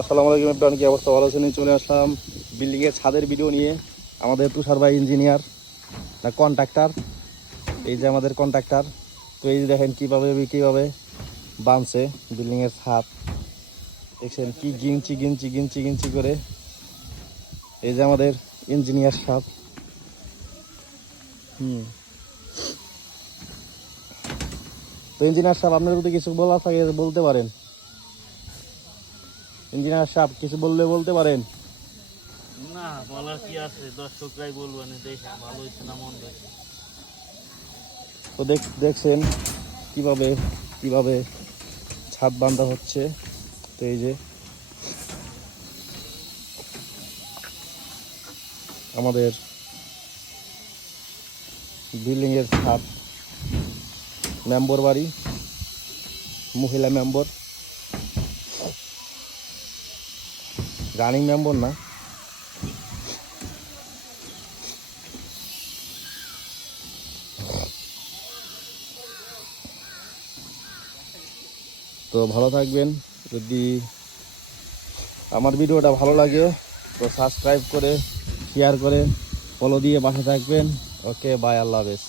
আসসালামু আলাইকুম এভরিওয়ান, কি অবস্থা? ভালো আছেন? চলে আসলাম বিল্ডিংয়ের ছাদের ভিডিও নিয়ে। আমাদের তুষার ভাই ইঞ্জিনিয়ার না কন্ট্রাক্টর, এই যে আমাদের কন্ট্রাক্টর। তো এই যে দেখেন কীভাবে বানছে বিল্ডিংয়ের ছাদ। দেখছেন কি গিনচি করে। এই যে আমাদের ইঞ্জিনিয়ার সাহেব। তো ইঞ্জিনিয়ার সাহেব, আপনার যদি কিছু বলা থাকে বলতে পারেন। ইঞ্জিনিয়ার সাহেব কিছু বলতে পারেন। না, বলার কি আছে, দর্শকরাই বলবেন দেখে ভালো হয়েছে না মন্দ হয়েছে। তো দেখছেন কিভাবে ছাদ বাঁধা হচ্ছে। তো এই যে আমাদের বিল্ডিংয়ের ছাদ, মেম্বর বাড়ি, মহিলা মেম্বর, রানিং মেম্বর না। তো ভালো থাকবেন। যদি আমার ভিডিওটা ভালো লাগে তো সাবস্ক্রাইব করে, শেয়ার করে, ফলো দিয়ে পাশে থাকবেন। ওকে, বাই, আল্লাহ হাফেজ।